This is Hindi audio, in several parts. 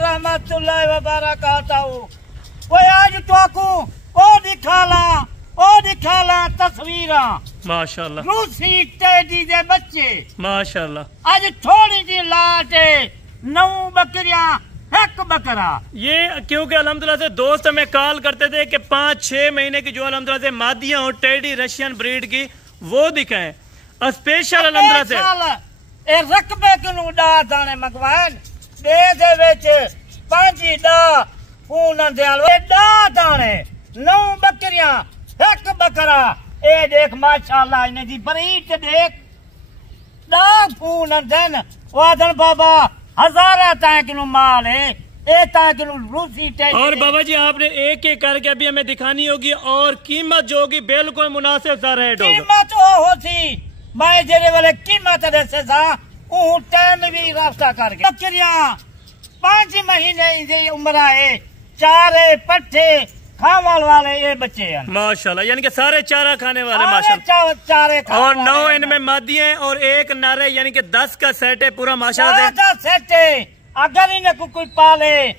रहमतुल्लाहि व बरकातहू। वो आज तो ओ दिखाला तस्वीरा माशाल्लाह रूसी टेडी दे बच्चे माशाल्लाह। आज थोड़ी जी लाट 9 बकरियां 1 बकरा। ये क्योंकि अल्हम्दुलिल्लाह से दोस्त हमें कॉल करते थे कि 5-6 महीने की जो अल्हम्दुलिल्लाह से मादियां और टेडी रशियन ब्रीड की वो दिखाएं स्पेशल अल्हम्दुलिल्लाह से। ए रकबे किनु डा दाने मगवान दे विच 5 डा पून दयाल ए डा दाने 9 बकरियां 1 बकरा। ए देख माशाल्लाह इने दी बरीट देख डा पून देन वादन बाबा हजारा ताए किनु माल है ए ताए किनु रूसी टे। और बाबा जी आपने एक एक करके अभी हमें दिखानी होगी और कीमत जो होगी बिल्कुल मुनासिब सा रेट होगा। कीमत ओ होती मैं जेरे वाले कीमत दे सा ऊ टाइम भी रास्ता करके बकरियां 5 महीने की उम्र है। चारे पट्टे खावल वाले ये बच्चे हैं माशाल्लाह, यानी कि सारे चारा खाने वाले माशाल्लाह। चारे और 9 इनमें मादियां हैं और 1 नारे, यानी कि 10 का सेट है पूरा माशाल्लाह। सेट है अगर इन्हें कोई पाले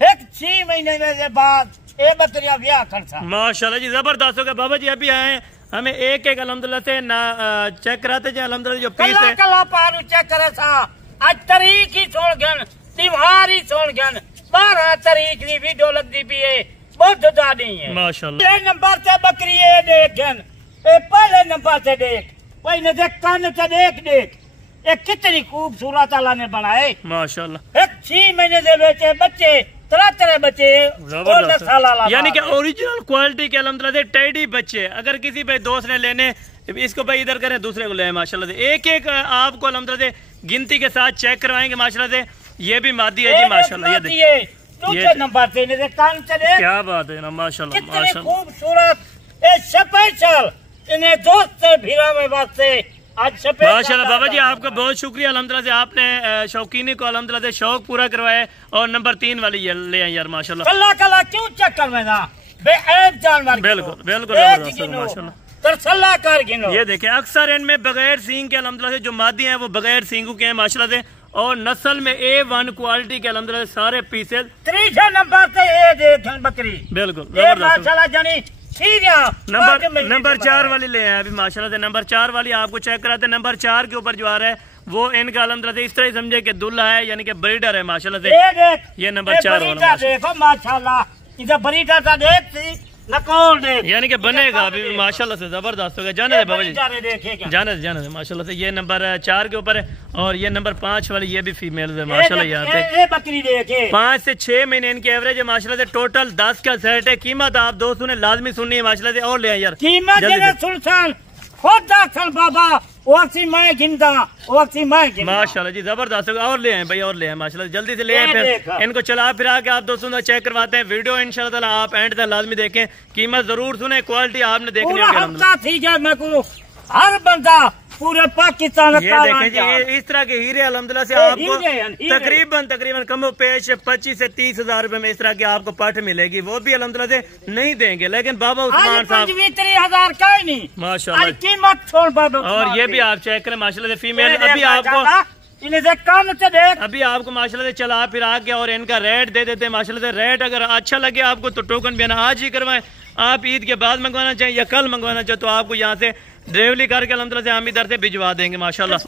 6 महीने के बाद ये बकरियां ब्याह कर सा माशाल्लाह जी जबरदस्त होगा। बाबा जी अभी आए हमें एक एक अल्हम्दुलिल्लाह से ना चेक कराते जाए अल्हम्दुलिल्लाह जो पीस है कला पारू चेक करे सा। आज तारीख ही छोड़ गन त्योहार ही छोड़ गन 12 तारीख की वीडियो लगती भी है बहुत ज्यादा है माशाल्लाह। ये नंबर से बकरी ये देखन ए पहले नंबर से देख भाई ने देख कान से देख ये कितनी खूबसूरत अल्लाह ने बनाए माशाल्लाह। 6 महीने से बेचे बच्चे तरह बच्चे यानी कि ओरिजिनल क्वालिटी के अल्हम्दुलिल्लाह से टेडी बच्चे। अगर किसी भाई दोस्त ने लेने इसको भाई इधर करें दूसरे को ले माशाल्लाह से एक एक आपको अल्हम्दुलिल्लाह से गिनती के साथ चेक करवाएंगे माशाल्लाह से। ये भी मादी है जी माशाल्लाह। ये देखिए ये नंबर से कान से देख क्या बात है ना माशाल्लाह माशाल्लाह। खूबसूरत स्पेशल इन्हें दोस्त से भिड़ा में वास्ते माशाल्लाह। बाबा जी आपका बहुत शुक्रिया अल्हम्दुलिल्लाह से आपने शौकीनी को अल्हम्दुलिल्लाह से शौक पूरा करवाया और नंबर 3 वाली ले आए यार माशाल्लाह। कल्ला क्यों चक्कर में ना बेऐब जानवर बिल्कुल बिल्कुल माशाल्लाह कर गिनो। ये देखें अक्सर इनमें बगैर सींग के अल्हम्दुलिल्लाह से जो मादी हैं वो बगैर सींगों के हैं माशाल्लाह से। और नस्ल में A1 क्वालिटी के अल्हम्दुलिल्लाह सारे पीसेज। 3 नंबर से ये देखें बकरी बिल्कुल माशाल्लाह जानी नंबर 4 वाली ले आए अभी माशाल्लाह से। नंबर 4 वाली आपको चेक कराते हैं। नंबर 4 के ऊपर जो आ रहा है वो इनका अल्हम्दुलिल्लाह से इस तरह समझे कि दुल्हा है, यानी कि ब्रीडर है माशाल्लाह से। ये नंबर 4 वाला देखो माशाल्लाह इधर ब्रीडर का देख नकोल देख, यानी कि बनेगा अभी माशाल्लाह से जबरदस्त होगा। जाने दे बाबा जी जाने दे माशाल्लाह से। ये नंबर 4 के ऊपर है और ये नंबर 5 वाली ये भी फीमेल है माशाल्लाह। यार बकरी देखे 5 से 6 महीने इनकी एवरेज है माशाल्लाह से। टोटल 10 का सेट है। कीमत आप दोस्तों ने लाजमी सुननी है माशाल्लाह से। और ले आए यार कीमत सुन खुद बाबा माशाल्लाह जी जबरदस्त होगा। और ले आए भाई और ले आए माशाल्लाह जल्दी से ले आए। फिर इनको चला फिरा के आप दोस्तों का चेक करवाते हैं। वीडियो इंशाल्लाह आप एंड तक लाजमी देखें, कीमत जरूर सुने, क्वालिटी आपने देखनी होगी। हर बंदा पूरे पाकिस्तान ये देखें जी इस तरह के हीरे अल्हम्दुलिल्लाह से आपको तकरीबन कम पेश 25 से 30 हजार रुपए में इस तरह की आपको पट मिलेगी। वो भी अल्हम्दुलिल्लाह से नहीं देंगे, लेकिन बाबा उस्मान साहब 25,000 का ही नहीं माशाल्लाह कीमत छोड़ बाबा। और ये भी आप चेक करें माशाल्लाह से फीमेल। अभी आपको आपको माशाल्लाह से चला फिर आके और इनका रेट दे देते हैं माशाल्लाह से। रेट अगर अच्छा लगे आपको तो टोकन भी आज ही करवाएं। आप ईद के बाद मंगवाना चाहें या कल मंगवाना चाहें तो आपको यहाँ से डिलीवरी करके अल्हम्दुलिल्लाह से हम इधर से भिजवा देंगे माशाल्लाह।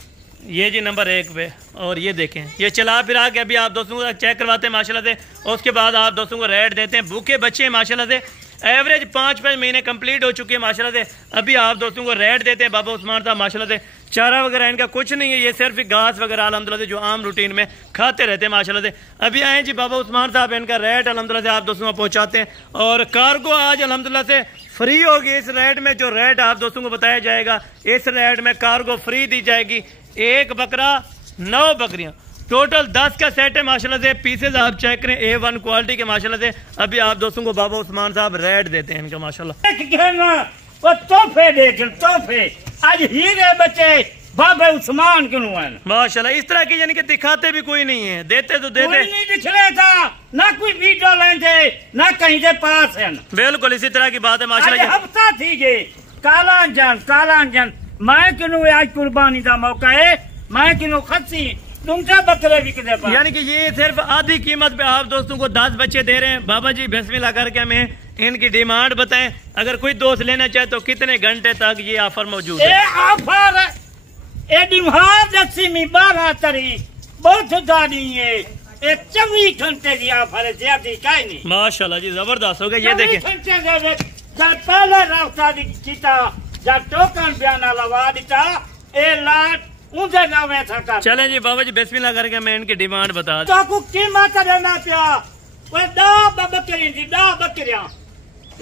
ये जी नंबर 1 पे और ये देखें ये चला फिर आके अभी आप दोस्तों को चेक करवाते हैं माशाल्लाह से। उसके बाद आप दोस्तों को रेट देते हैं। भूखे बच्चे माशाल्लाह से एवरेज 5-5 महीने कंप्लीट हो चुके हैं माशाल्लाह से। अभी आप दोस्तों को रेट देते हैं बाबा उस्मान साहब माशाल्लाह से। चारा वगैरह इनका कुछ नहीं है, ये सिर्फ घास वगैरह अल्हम्दुलिल्लाह से जो आम रूटीन में खाते रहते हैं माशाल्लाह से। अभी आए जी बाबा उस्मान साहब इनका रेट अल्हम्दुलिल्लाह से आप दोस्तों को पहुंचाते हैं। और कार्गो आज अल्हम्दुलिल्लाह से फ्री होगी। इस रेट में जो रेट आप दोस्तों को बताया जाएगा इस रेट में कार्गो फ्री दी जाएगी। 1 बकरा 9 बकरियां टोटल 10 का सेट है माशाल्लाह से। पीसेज आप चेक करें A1 क्वालिटी के माशाल्लाह से। अभी आप दोस्तों को बाबा उस्मान साहब रेट देते हैं इनका माशाल्लाह। वो तोहफे देख तोहफे आज हीरे बच्चे बाबा उस्मान क्यों माशाल्लाह। इस तरह की यानी कि दिखाते भी कोई नहीं है, देते तो देते नहीं दिखले था ना कोई वीडियो लेंगे ना कहीं से पास है। बिल्कुल इसी तरह की बात है माशाल्लाह। हफ्ता थी जे कालांजन मैं क्यों आज कुर्बानी का मौका है। मैं क्यों खसी तुमसे बकरे बिकते पर। यानी कि ये सिर्फ आधी कीमत पे आप दोस्तों को 10 बच्चे दे रहे हैं। बाबा जी बिस्मिल्लाह करके हमें इनकी डिमांड बताएं, अगर कोई दोस्त लेना चाहे तो कितने घंटे तक ये ऑफर मौजूद है? ऑफर ए डिमांड 12 तारीख बहुत गाड़ी है, 24 घंटे की ऑफर है, ज्यादा कहीं नहीं। माशाल्लाह जी जबरदस्त हो गया। ये देखें पहले रास्ता किता जब टोकन बयाना लगा दिता ए लाट उनसे नामे था। चले जी बाबा जी बिस्मिल्लाह करके मैं इनकी डिमांड बता तो को कीमत देना पिया वो 10 बकरियां थी, 10 बकरियां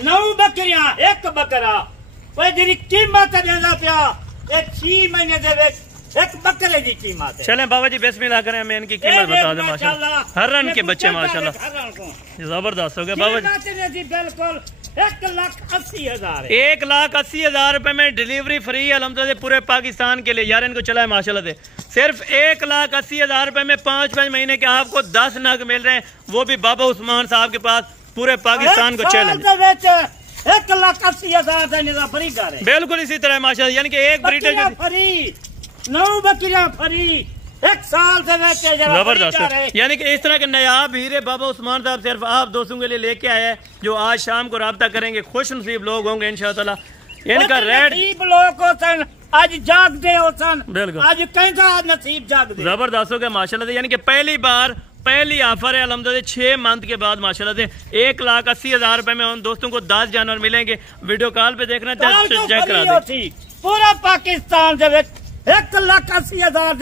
9 बकरियां 1 बकरा वो जी कीमत देना पिया 6 महीने दे एक बकरे की कीमत है। चले बाबा जी बिस्मिल्लाह करें, मैं इनकी कीमत बता दें। माशाल्लाह हरन के बच्चे माशाल्लाह जबरदस्त हो गया बाबा जी। बिल्कुल 1,80,000 1,80,000 रुपए में डिलीवरी फ्री है अल्हम्दुलिल्लाह पूरे पाकिस्तान के लिए। यार इनको चला है माशाल्लाह से। सिर्फ 1,80,000 रुपए में 5 महीने के आपको 10 नग मिल रहे हैं, वो भी बाबा उस्मान साहब के पास। पूरे पाकिस्तान को चैलेंज 1,80,000 फ्री कर रहे। बिल्कुल इसी तरह माशाल्लाह, यानी कि एक ब्रीडर फ्री 9 बकरियां फ्री 1 साल से जबरदस्त। यानी कि इस तरह के नायाब हीरे बाबा उस्मान साहब सिर्फ आप दोस्तों के लिए लेके आए हैं, जो आज शाम को राब्ता करेंगे। खुश नसीब लोग होंगे इंशाअल्लाह। इनका रेट लोग होसन आज जागते होसन, बिल्कुल आज कैसा नसीब जागते जबरदस्त हो गया माशाल्लाह से। यानी कि पहली ऑफर है अल्हम्दुलिल्लाह 6 मंथ के बाद माशाल्लाह से 1,80,000 रुपए में उन दोस्तों को 10 जानवर मिलेंगे। वीडियो कॉल पे देखना चेक करा दें। पूरा पाकिस्तान 1,80,000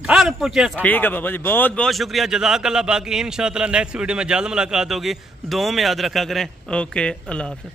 घर पूछे। ठीक है बाबा जी, बहुत बहुत शुक्रिया, जज़ाकल्लाह। बाकी इंशाअल्लाह नेक्स्ट वीडियो में जल्द मुलाकात होगी। दुआ में याद रखा करें। ओके, अल्लाह हाफिज़।